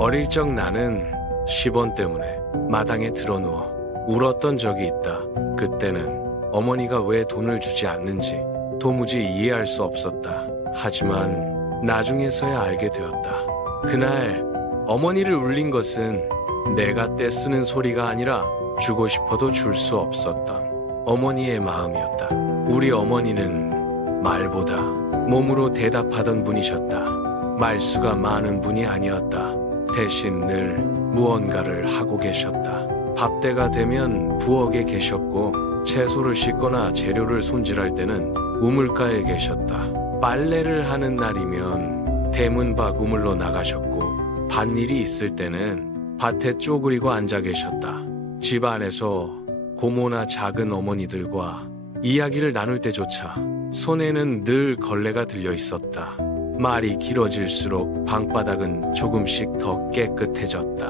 어릴 적 나는 10원 때문에 마당에 드러누워 울었던 적이 있다. 그때는 어머니가 왜 돈을 주지 않는지 도무지 이해할 수 없었다. 하지만 나중에서야 알게 되었다. 그날 어머니를 울린 것은 내가 떼쓰는 소리가 아니라 주고 싶어도 줄 수 없었던 어머니의 마음이었다. 우리 어머니는 말보다 몸으로 대답하던 분이셨다. 말수가 많은 분이 아니었다. 대신 늘 무언가를 하고 계셨다. 밥때가 되면 부엌에 계셨고 채소를 씻거나 재료를 손질할 때는 우물가에 계셨다. 빨래를 하는 날이면 대문 밖 우물로 나가셨고 밭일이 있을 때는 밭에 쪼그리고 앉아 계셨다. 집 안에서 고모나 작은 어머니들과 이야기를 나눌 때조차 손에는 늘 걸레가 들려 있었다. 말이 길어질수록 방바닥은 조금씩 더 깨끗해졌다.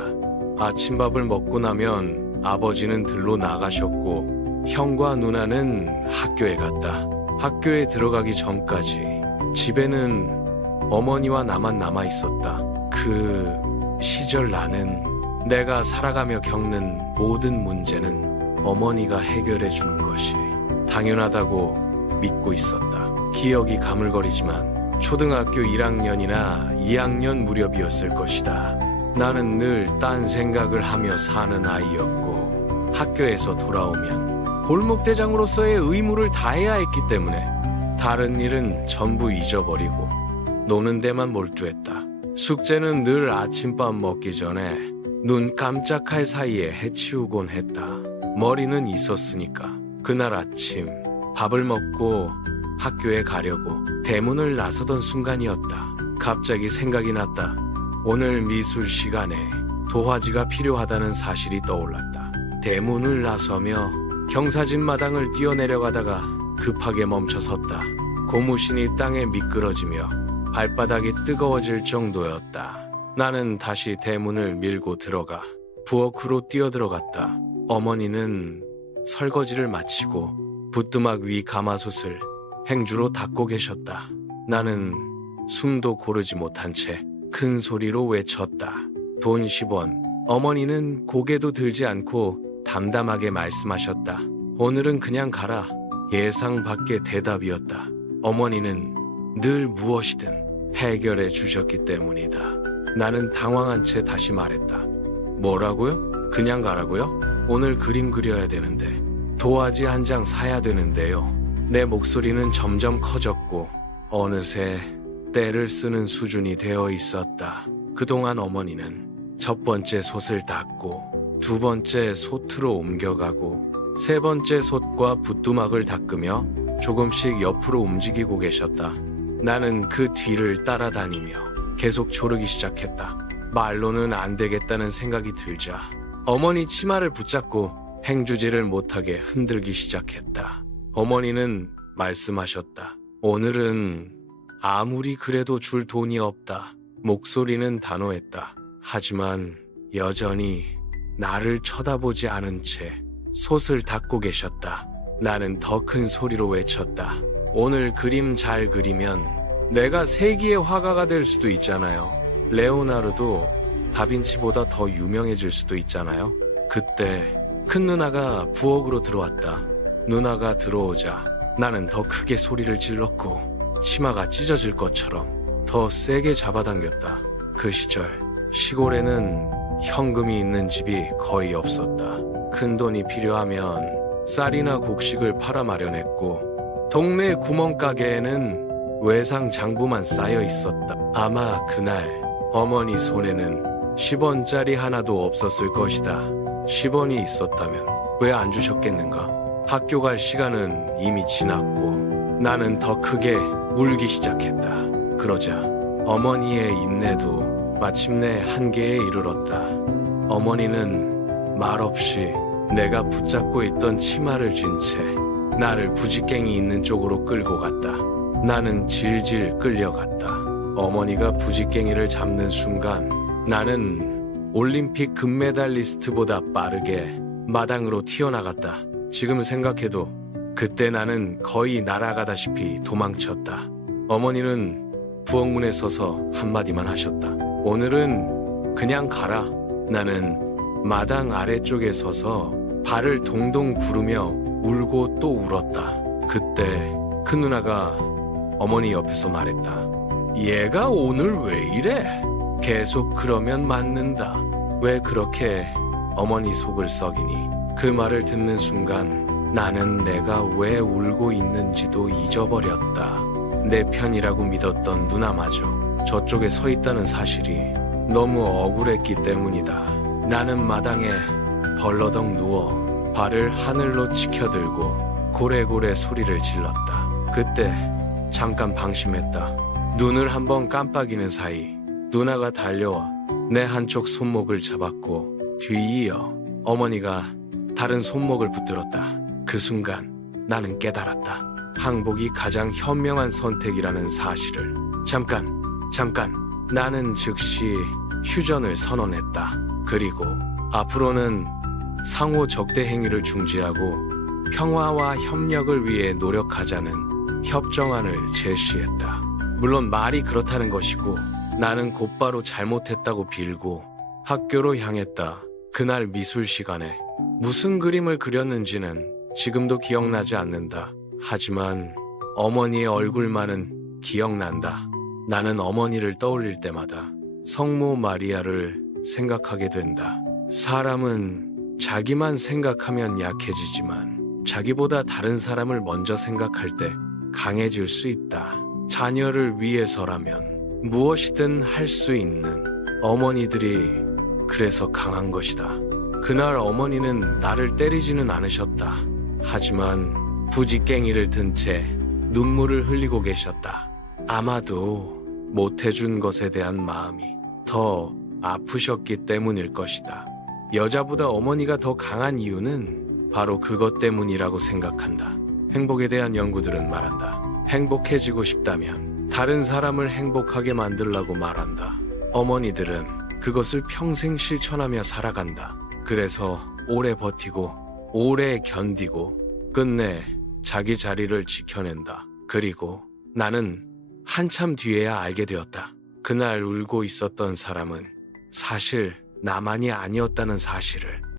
아침밥을 먹고 나면 아버지는 들로 나가셨고 형과 누나는 학교에 갔다. 학교에 들어가기 전까지 집에는 어머니와 나만 남아 있었다. 그 시절 나는 내가 살아가며 겪는 모든 문제는 어머니가 해결해 주는 것이 당연하다고 믿고 있었다. 기억이 가물거리지만 초등학교 1학년이나 2학년 무렵이었을 것이다. 나는 늘 딴 생각을 하며 사는 아이였고 학교에서 돌아오면 골목대장으로서의 의무를 다해야 했기 때문에 다른 일은 전부 잊어버리고 노는 데만 몰두했다. 숙제는 늘 아침밥 먹기 전에 눈 깜짝할 사이에 해치우곤 했다. 머리는 있었으니까. 그날 아침 밥을 먹고 학교에 가려고 대문을 나서던 순간이었다. 갑자기 생각이 났다. 오늘 미술 시간에 도화지가 필요하다는 사실이 떠올랐다. 대문을 나서며 경사진 마당을 뛰어내려가다가 급하게 멈춰섰다. 고무신이 땅에 미끄러지며 발바닥이 뜨거워질 정도였다. 나는 다시 대문을 밀고 들어가 부엌으로 뛰어들어갔다. 어머니는 설거지를 마치고 부뚜막 위 가마솥을 행주로 닦고 계셨다. 나는 숨도 고르지 못한 채 큰 소리로 외쳤다. 돈 10원. 어머니는 고개도 들지 않고 담담하게 말씀하셨다. 오늘은 그냥 가라. 예상 밖의 대답이었다. 어머니는 늘 무엇이든 해결해 주셨기 때문이다. 나는 당황한 채 다시 말했다. 뭐라고요? 그냥 가라고요? 오늘 그림 그려야 되는데 도화지 한 장 사야 되는데요. 내 목소리는 점점 커졌고 어느새 때를 쓰는 수준이 되어 있었다. 그동안 어머니는 첫 번째 솥을 닦고 두 번째 솥으로 옮겨가고 세 번째 솥과 부뚜막을 닦으며 조금씩 옆으로 움직이고 계셨다. 나는 그 뒤를 따라다니며 계속 조르기 시작했다. 말로는 안 되겠다는 생각이 들자 어머니 치마를 붙잡고 행주지를 못하게 흔들기 시작했다. 어머니는 말씀하셨다. 오늘은 아무리 그래도 줄 돈이 없다. 목소리는 단호했다. 하지만 여전히 나를 쳐다보지 않은 채 솥을 닦고 계셨다. 나는 더 큰 소리로 외쳤다. 오늘 그림 잘 그리면 내가 세기의 화가가 될 수도 있잖아요. 레오나르도 다빈치보다 더 유명해질 수도 있잖아요. 그때 큰 누나가 부엌으로 들어왔다. 누나가 들어오자 나는 더 크게 소리를 질렀고 치마가 찢어질 것처럼 더 세게 잡아당겼다. 그 시절 시골에는 현금이 있는 집이 거의 없었다. 큰 돈이 필요하면 쌀이나 곡식을 팔아 마련했고 동네 구멍가게에는 외상 장부만 쌓여 있었다. 아마 그날 어머니 손에는 10원짜리 하나도 없었을 것이다. 10원이 있었다면 왜 안 주셨겠는가? 학교 갈 시간은 이미 지났고 나는 더 크게 울기 시작했다. 그러자 어머니의 인내도 마침내 한계에 이르렀다. 어머니는 말없이 내가 붙잡고 있던 치마를 쥔 채 나를 부지깽이 있는 쪽으로 끌고 갔다. 나는 질질 끌려갔다. 어머니가 부지깽이를 잡는 순간 나는 올림픽 금메달리스트보다 빠르게 마당으로 튀어나갔다. 지금 생각해도 그때 나는 거의 날아가다시피 도망쳤다. 어머니는 부엌문에 서서 한마디만 하셨다. 오늘은 그냥 가라. 나는 마당 아래쪽에 서서 발을 동동 구르며 울고 또 울었다. 그때 큰 누나가 어머니 옆에서 말했다. 얘가 오늘 왜 이래? 계속 그러면 맞는다. 왜 그렇게 어머니 속을 썩이니? 그 말을 듣는 순간 나는 내가 왜 울고 있는지도 잊어버렸다. 내 편이라고 믿었던 누나마저 저쪽에 서 있다는 사실이 너무 억울했기 때문이다. 나는 마당에 벌러덩 누워 발을 하늘로 치켜들고 고래고래 소리를 질렀다. 그때 잠깐 방심했다. 눈을 한번 깜빡이는 사이 누나가 달려와 내 한쪽 손목을 잡았고 뒤이어 어머니가 다른 손목을 붙들었다. 그 순간 나는 깨달았다. 항복이 가장 현명한 선택이라는 사실을. 잠깐. 나는 즉시 휴전을 선언했다. 그리고 앞으로는 상호 적대 행위를 중지하고 평화와 협력을 위해 노력하자는 협정안을 제시했다. 물론 말이 그렇다는 것이고 나는 곧바로 잘못했다고 빌고 학교로 향했다. 그날 미술 시간에 무슨 그림을 그렸는지는 지금도 기억나지 않는다. 하지만 어머니의 얼굴만은 기억난다. 나는 어머니를 떠올릴 때마다 성모 마리아를 생각하게 된다. 사람은 자기만 생각하면 약해지지만 자기보다 다른 사람을 먼저 생각할 때 강해질 수 있다. 자녀를 위해서라면 무엇이든 할 수 있는 어머니들이 그래서 강한 것이다. 그날 어머니는 나를 때리지는 않으셨다. 하지만 부지깽이를 든 채 눈물을 흘리고 계셨다. 아마도 못해준 것에 대한 마음이 더 아프셨기 때문일 것이다. 여자보다 어머니가 더 강한 이유는 바로 그것 때문이라고 생각한다. 행복에 대한 연구들은 말한다. 행복해지고 싶다면 다른 사람을 행복하게 만들라고 말한다. 어머니들은 그것을 평생 실천하며 살아간다. 그래서 오래 버티고 오래 견디고 끝내 자기 자리를 지켜낸다. 그리고 나는 한참 뒤에야 알게 되었다. 그날 울고 있었던 사람은 사실 나만이 아니었다는 사실을.